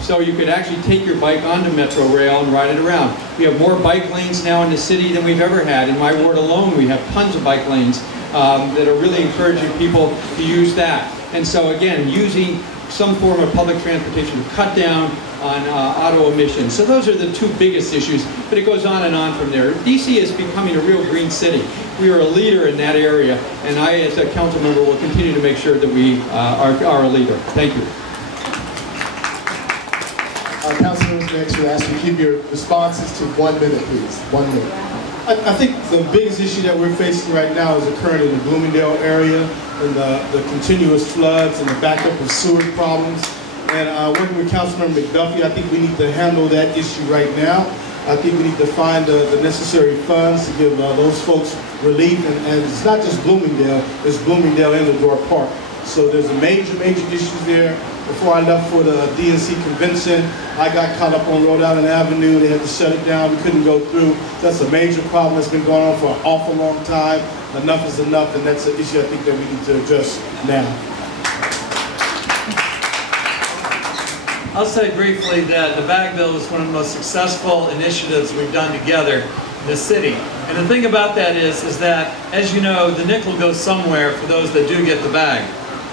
So you could actually take your bike onto Metro Rail and ride it around. We have more bike lanes now in the city than we've ever had. In my ward alone, we have tons of bike lanes that are really encouraging people to use that. And so again, using some form of public transportation to cut down on auto emissions. So those are the two biggest issues, but it goes on and on from there. DC is becoming a real green city. We are a leader in that area, and I, as a council member, will continue to make sure that we are a leader. Thank you. Councilors, next we'll ask you to keep your responses to 1 minute, please. 1 minute. I think the biggest issue that we're facing right now is occurring in the Bloomingdale area, and the continuous floods and the backup of sewer problems. And working with Councilmember McDuffie, I think we need to handle that issue right now. I think we need to find the necessary funds to give those folks relief. And it's not just Bloomingdale, it's Bloomingdale and Lador Park. So there's a major issues there. Before I left for the DNC convention, I got caught up on Rhode Island Avenue. They had to shut it down. We couldn't go through. That's a major problem that's been going on for an awful long time. Enough is enough, and that's an issue I think that we need to address now. I'll say briefly that the bag bill is one of the most successful initiatives we've done together in the city. And the thing about that is that, as you know, the nickel goes somewhere for those that do get the bag.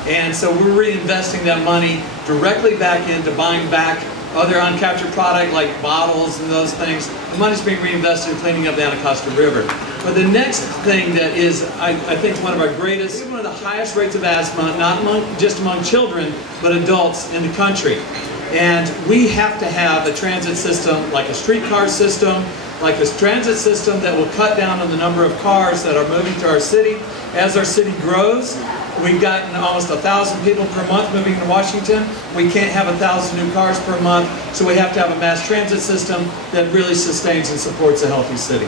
And so we're reinvesting that money directly back into buying back other uncaptured product like bottles and those things. The money's being reinvested in cleaning up the Anacostia River. But the next thing that is, I think, one of our greatest, we have one of the highest rates of asthma, not just among children, but adults in the country. And we have to have a transit system, like a streetcar system, like a transit system that will cut down on the number of cars that are moving to our city. As our city grows, we've gotten almost 1,000 people per month moving to Washington. We can't have 1,000 new cars per month, so we have to have a mass transit system that really sustains and supports a healthy city.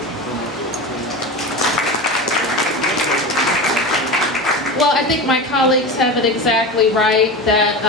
Well, I think my colleagues have it exactly right, that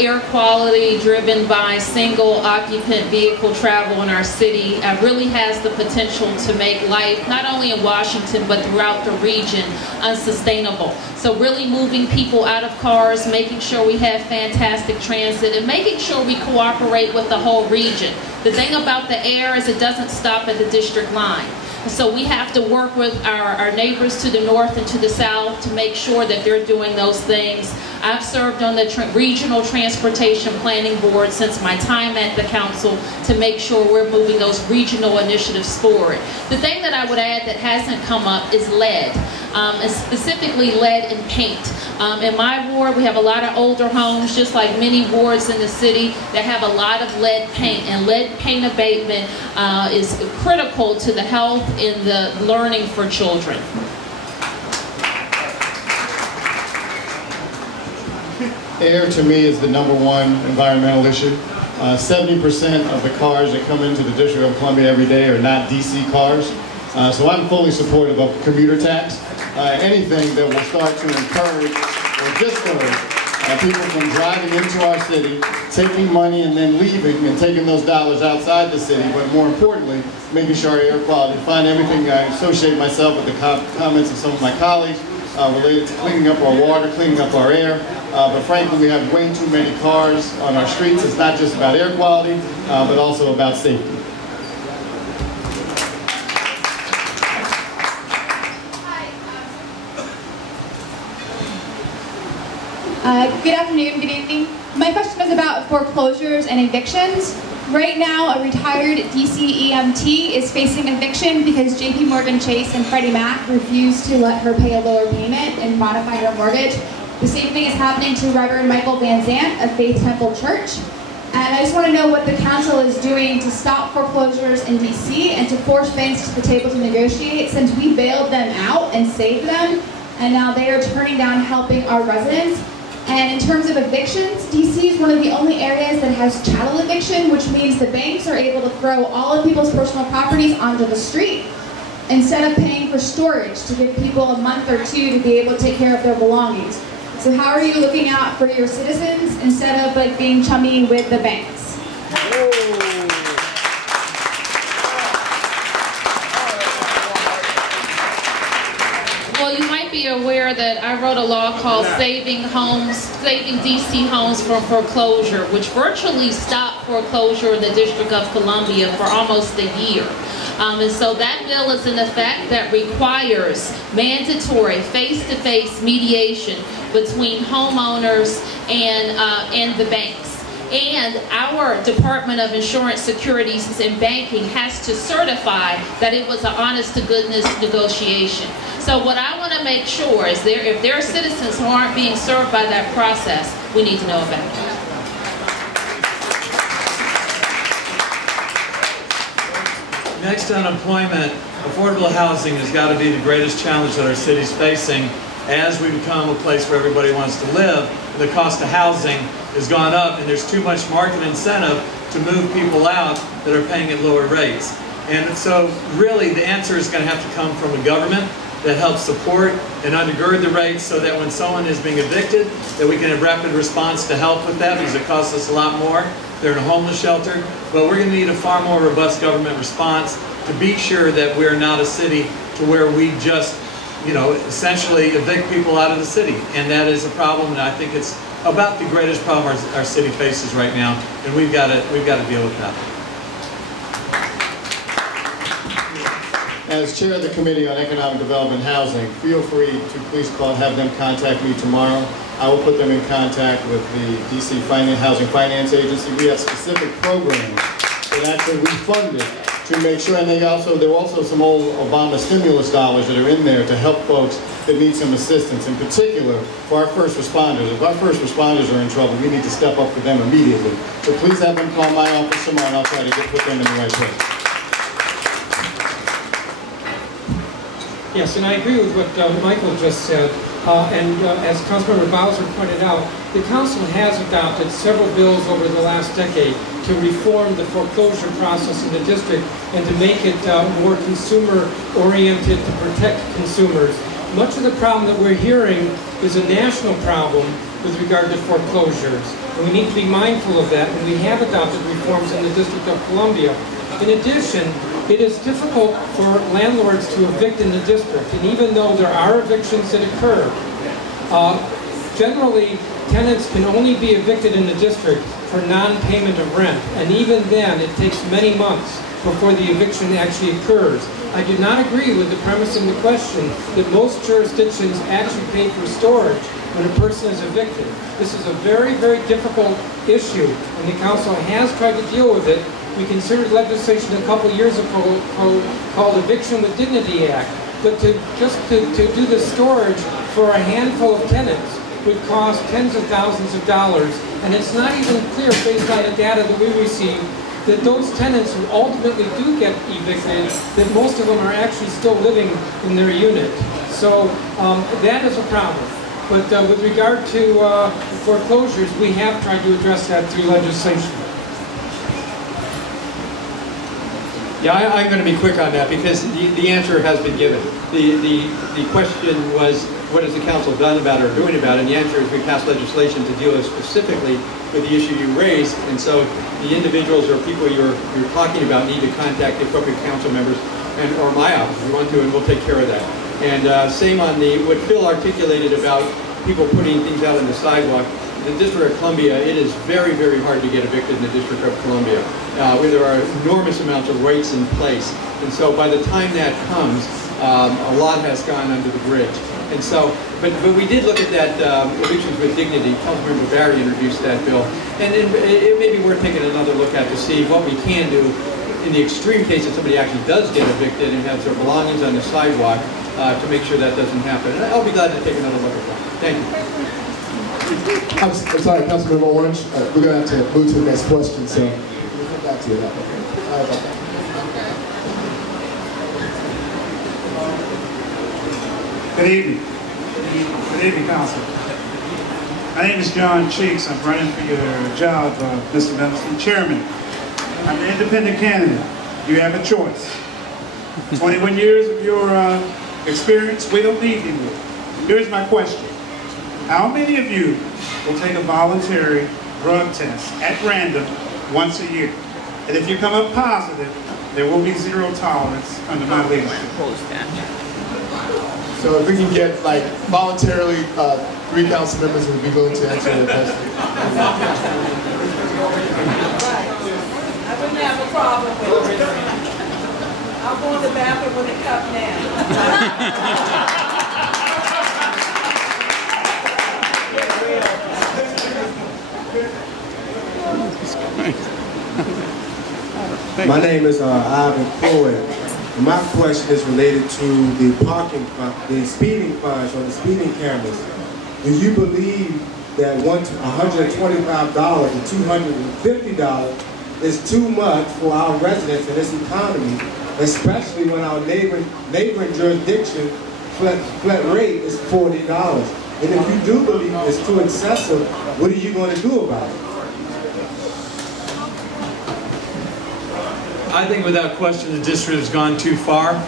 air quality driven by single occupant vehicle travel in our city really has the potential to make life, not only in Washington, but throughout the region, unsustainable. So really moving people out of cars, making sure we have fantastic transit, and making sure we cooperate with the whole region. The thing about the air is it doesn't stop at the district line. So we have to work with our neighbors to the north and to the south to make sure that they're doing those things. I've served on the Regional Transportation Planning Board since my time at the council to make sure we're moving those regional initiatives forward. The thing that I would add that hasn't come up is lead, and specifically lead in paint. In my ward, we have a lot of older homes, just like many wards in the city, that have a lot of lead paint, and lead paint abatement is critical to the health and the learning for children. Air, to me, is the #1 environmental issue. 70% of the cars that come into the District of Columbia every day are not DC cars. So I'm fully supportive of commuter tax. Anything that will start to encourage or discourage people from driving into our city, taking money and then leaving and taking those dollars outside the city, but more importantly, making sure our air quality. Find everything, I associate myself with the comments of some of my colleagues related to cleaning up our water, cleaning up our air. But frankly, we have way too many cars on our streets. It's not just about air quality, but also about safety. Good afternoon, good evening. My question is about foreclosures and evictions. Right now, a retired DC EMT is facing eviction because JP Morgan Chase and Freddie Mac refused to let her pay a lower payment and modify her mortgage. The same thing is happening to Reverend Michael Van Zant of Faith Temple Church. And I just want to know what the council is doing to stop foreclosures in DC and to force banks to the table to negotiate, since we bailed them out and saved them, and now they are turning down helping our residents. And in terms of evictions, DC is one of the only areas that has chattel eviction, which means the banks are able to throw all of people's personal properties onto the street instead of paying for storage to give people a month or two to be able to take care of their belongings. So how are you looking out for your citizens instead of like being chummy with the banks? Well, you might be aware that I wrote a law called Saving DC Homes from Foreclosure, which virtually stopped foreclosure in the District of Columbia for almost a year. And so that bill is in effect that requires mandatory face-to-face mediation between homeowners and the banks. And our Department of Insurance, Securities, and Banking has to certify that it was an honest-to-goodness negotiation. So what I want to make sure is if there are citizens who aren't being served by that process, we need to know about it. Next to unemployment, affordable housing has got to be the greatest challenge that our city's facing as we become a place where everybody wants to live. The cost of housing has gone up, and there's too much market incentive to move people out that are paying at lower rates. And so really the answer is going to have to come from a government that helps support and undergird the rates so that when someone is being evicted, that we can have rapid response to help with that, because it costs us a lot more. They're in a homeless shelter. But we're going to need a far more robust government response to be sure that we're not a city to where we just, essentially evict people out of the city. And that is a problem, and I think it's about the greatest problem our city faces right now, and we've got to deal with that. As chair of the Committee on Economic Development and Housing, feel free to please have them contact me tomorrow. I will put them in contact with the DC Housing Finance Agency. We have specific programs that actually we funded to make sure, and there were also some old Obama stimulus dollars that are in there to help folks that need some assistance, in particular for our first responders. If our first responders are in trouble, we need to step up for them immediately. So please have them call my office tomorrow, and I'll try to put them in the right place. Yes, and I agree with what Michael just said. As Councilmember Bowser pointed out, the Council has adopted several bills over the last decade to reform the foreclosure process in the district and to make it more consumer-oriented to protect consumers. Much of the problem that we're hearing is a national problem with regard to foreclosures. And we need to be mindful of that, and we have adopted reforms in the District of Columbia. In addition, it is difficult for landlords to evict in the district, and even though there are evictions that occur, generally tenants can only be evicted in the district for non-payment of rent, and even then it takes many months before the eviction actually occurs. I do not agree with the premise in the question that most jurisdictions actually pay for storage when a person is evicted. This is a very, very difficult issue, and the Council has tried to deal with it. We considered legislation a couple years ago called Eviction with Dignity Act, but to do the storage for a handful of tenants would cost tens of thousands of dollars, and it's not even clear based on the data that we receive that those tenants who ultimately do get evicted, that most of them are actually still living in their unit. So that is a problem. But with regard to foreclosures, we have tried to address that through legislation. Yeah, I'm going to be quick on that because the answer has been given. The question was, what has the council done about it or doing about it? And the answer is we passed legislation to deal specifically with the issue you raised. And so the individuals or people you're talking about need to contact the appropriate council members or my office if you want to, and we'll take care of that. And same on what Phil articulated about people putting things out on the sidewalk. In the District of Columbia, it is very, very hard to get evicted in the District of Columbia, where there are enormous amounts of rates in place. And so by the time that comes, a lot has gone under the bridge. And so, but we did look at that Evictions with Dignity. Councilmember Barry introduced that bill. And it may be worth taking another look at to see what we can do in the extreme case that somebody actually does get evicted and has their belongings on the sidewalk to make sure that doesn't happen. And I'll be glad to take another look at that. Thank you. I'm sorry, Councilmember Orange. We're going to have to move to the next question, so we'll come back to you. Sorry about that. Good evening. Good evening, Council. My name is John Cheeks. I'm running for your job, Mr. Minister. Chairman, I'm an independent candidate. You have a choice. 21 years of your experience, we don't need you more. Here's my question. How many of you will take a voluntary drug test at random once a year? And if you come up positive, there will be zero tolerance under my leadership. So if we can get, like, voluntarily 3 council members who would be willing to answer that question. I wouldn't have a problem with it. I'll go in the bathroom with a cup My name is Ivan Floyd. My question is related to the the speeding fines or the speeding cameras. Do you believe that $125 and $250 is too much for our residents in this economy, especially when our neighboring jurisdiction flat rate is $40? And if you do believe it's too excessive, what are you going to do about it? I think without question the district has gone too far.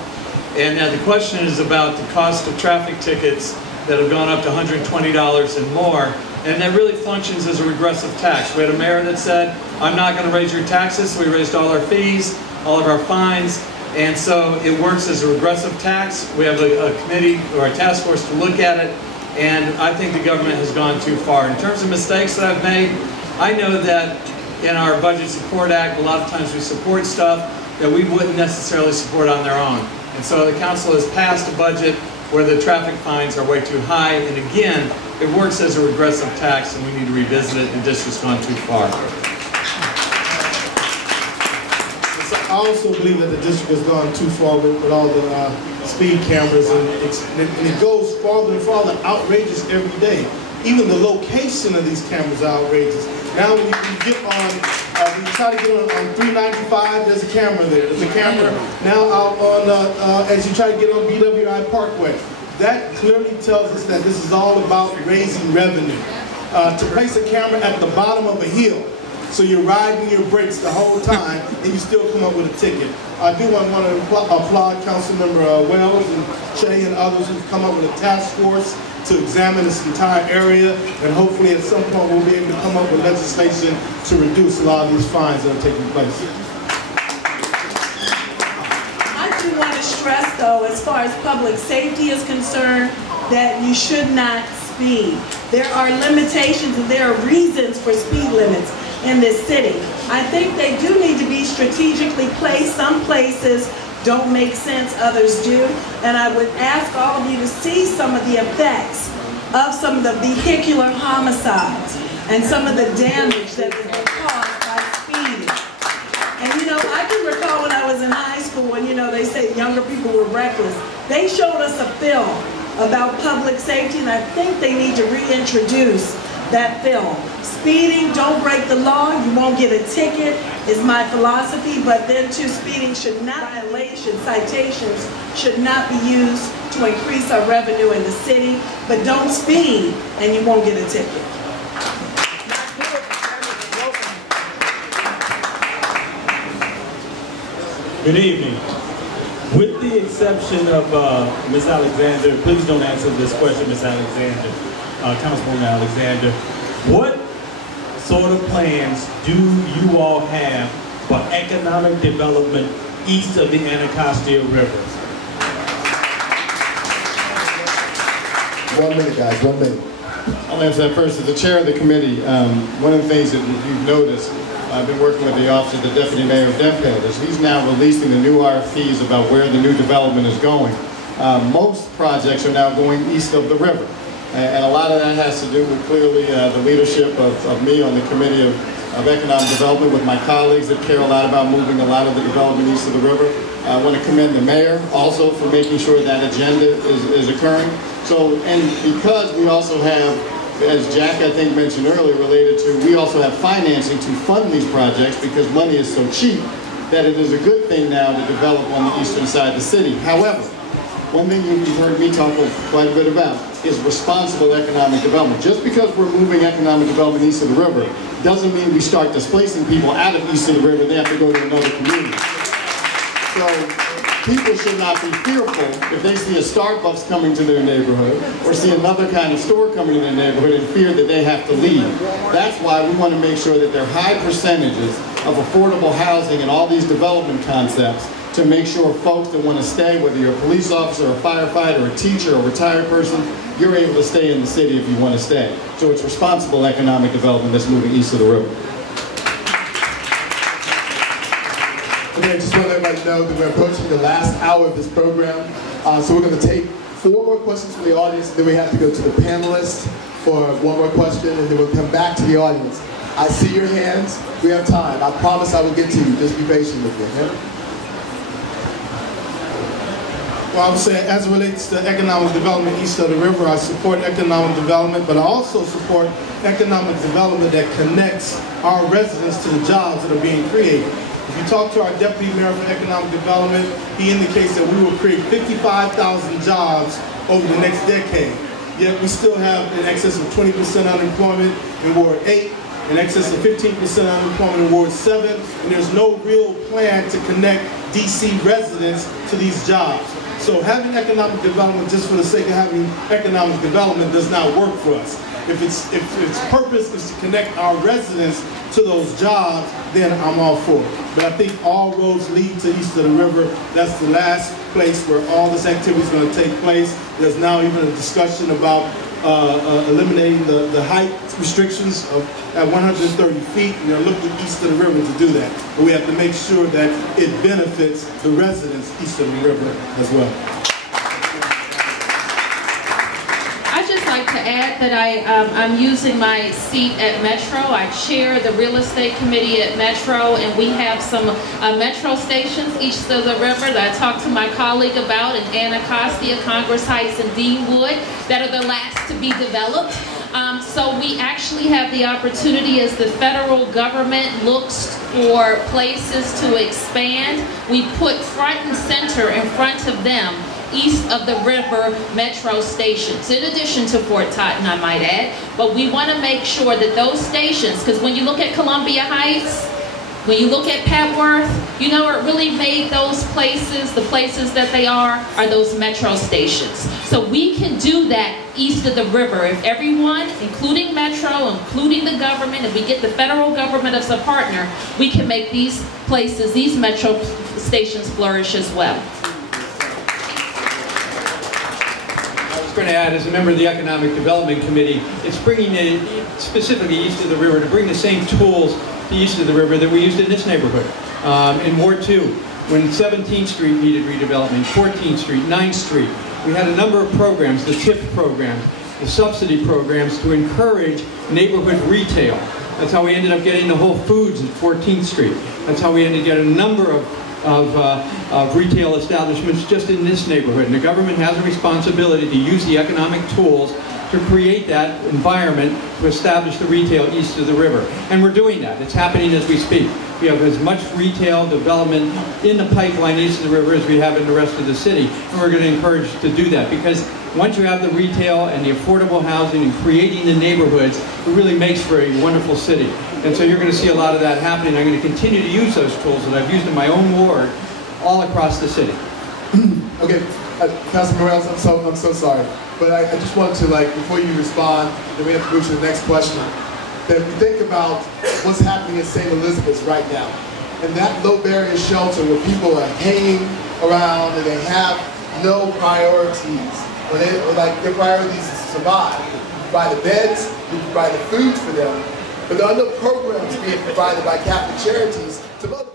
And the question is about the cost of traffic tickets that have gone up to $120 and more. And that really functions as a regressive tax. We had a mayor that said, I'm not going to raise your taxes, so we raised all our fees, all of our fines. And so it works as a regressive tax. We have a committee or a task force to look at it. And I think the government has gone too far. In terms of mistakes that I've made, I know that in our Budget Support Act, a lot of times we support stuff that we wouldn't necessarily support on their own. And so the council has passed a budget where the traffic fines are way too high. And again, it works as a regressive tax and we need to revisit it, and the district's gone too far. I also believe that the district has gone too far with all the speed cameras, and it goes farther and farther, outrageous every day. Even the location of these cameras are outrageous. Now when you get on, when you try to get on 395, there's a camera there. There's a camera now out on, as you try to get on BWI Parkway. That clearly tells us that this is all about raising revenue. To place a camera at the bottom of a hill, so you're riding your brakes the whole time, and you still come up with a ticket. I do want to applaud Councilmember Wells and Shay and others who've come up with a task force to examine this entire area, and hopefully at some point we'll be able to come up with legislation to reduce a lot of these fines that are taking place. I do want to stress, though, as far as public safety is concerned, that you should not speed. There are limitations and there are reasons for speed limits in this city. I think they do need to be strategically placed. Some places don't make sense, others do. And I would ask all of you to see some of the effects of some of the vehicular homicides and some of the damage that has been caused by speeding. And you know, I can recall when I was in high school when, you know, they say younger people were reckless. They showed us a film about public safety, and I think they need to reintroduce that film. Speeding, don't break the law, you won't get a ticket, is my philosophy, but then too, speeding should not, violations, citations should not be used to increase our revenue in the city, but don't speed and you won't get a ticket. Good evening. With the exception of Ms. Alexander, please don't answer this question, Ms. Alexander, Councilwoman Alexander. What sort of plans do you all have for economic development east of the Anacostia River? 1 minute, guys, 1 minute. I'll answer that first. As the chair of the committee, one of the things that you've noticed, I've been working with the Office of the Deputy Mayor of DevCo. He's now releasing the new RFPs about where the new development is going. Most projects are now going east of the river. And a lot of that has to do with clearly the leadership of me on the Committee of Economic Development with my colleagues that care a lot about moving a lot of the development east of the river. I want to commend the mayor also for making sure that agenda is occurring. So, and because we also have, as Jack I think mentioned earlier, related to, we also have financing to fund these projects because money is so cheap that it is a good thing now to develop on the eastern side of the city. However, one thing you've heard me talk quite a bit about is responsible economic development. Just because we're moving economic development east of the river doesn't mean we start displacing people out of east of the river and they have to go to another community. So people should not be fearful if they see a Starbucks coming to their neighborhood or see another kind of store coming to their neighborhood and fear that they have to leave. That's why we want to make sure that there are high percentages of affordable housing and all these development concepts to make sure folks that want to stay, whether you're a police officer, a firefighter, a teacher, a retired person, you're able to stay in the city if you want to stay. So it's responsible economic development that's moving east of the river. Okay, I just want to let everybody know that we're approaching the last hour of this program. So we're going to take 4 more questions from the audience, and then we have to go to the panelists for 1 more question, and then we'll come back to the audience. I see your hands. We have time. I promise I will get to you. Just be patient with me, okay? Well, I would say, as it relates to economic development east of the river, I support economic development, but I also support economic development that connects our residents to the jobs that are being created. If you talk to our Deputy Mayor for Economic Development, he indicates that we will create 55,000 jobs over the next decade. Yet we still have in excess of 20% unemployment in Ward 8, in excess of 15% unemployment in Ward 7, and there's no real plan to connect DC residents to these jobs. So having economic development just for the sake of having economic development does not work for us. If its purpose is to connect our residents to those jobs, then I'm all for it. But I think all roads lead to east of the river. That's the last place where all this activity is going to take place. There's now even a discussion about eliminating the height restrictions at 130 feet, and they're looking east of the river to do that. But we have to make sure that it benefits the residents east of the river as well. I'd just like to add that I'm using my seat at Metro. I chair the real estate committee at Metro, and we have some Metro stations east of the river that I talked to my colleague about in Anacostia, Congress Heights, and Deanwood that are the last to be developed. So we actually have the opportunity, as the federal government looks for places to expand, we put front and center in front of them east of the river metro stations, in addition to Fort Totten, I might add. But we want to make sure that those stations, because when you look at Columbia Heights, when you look at Papworth, you know what really made those places the places that they are those metro stations. So we can do that east of the river if everyone, including Metro, including the government, if we get the federal government as a partner, we can make these places, these metro stations flourish as well. I was going to add, as a member of the Economic Development Committee, it's bringing it specifically east of the river to bring the same tools to east of the river that we used in this neighborhood. In Ward 2, when 17th Street needed redevelopment, 14th Street, 9th Street, we had a number of programs, the TIP programs, the subsidy programs to encourage neighborhood retail. That's how we ended up getting the Whole Foods at 14th Street. That's how we ended up getting a number of retail establishments just in this neighborhood. And the government has a responsibility to use the economic tools to create that environment to establish the retail east of the river. And we're doing that. It's happening as we speak. We have as much retail development in the pipeline east of the river as we have in the rest of the city. And we're going to encourage to do that, because once you have the retail and the affordable housing and creating the neighborhoods, it really makes for a wonderful city. And so you're going to see a lot of that happening. I'm going to continue to use those tools that I've used in my own ward all across the city. Okay, Councilman Morales, I'm so sorry. But I just wanted to, before you respond, then we have to move to the next question, that if you think about what's happening in St. Elizabeth's right now, and that low barrier shelter where people are hanging around and they have no priorities, or their priorities is to survive. You provide the beds, you provide the food for them, but there are no programs being provided by Catholic Charities to motivate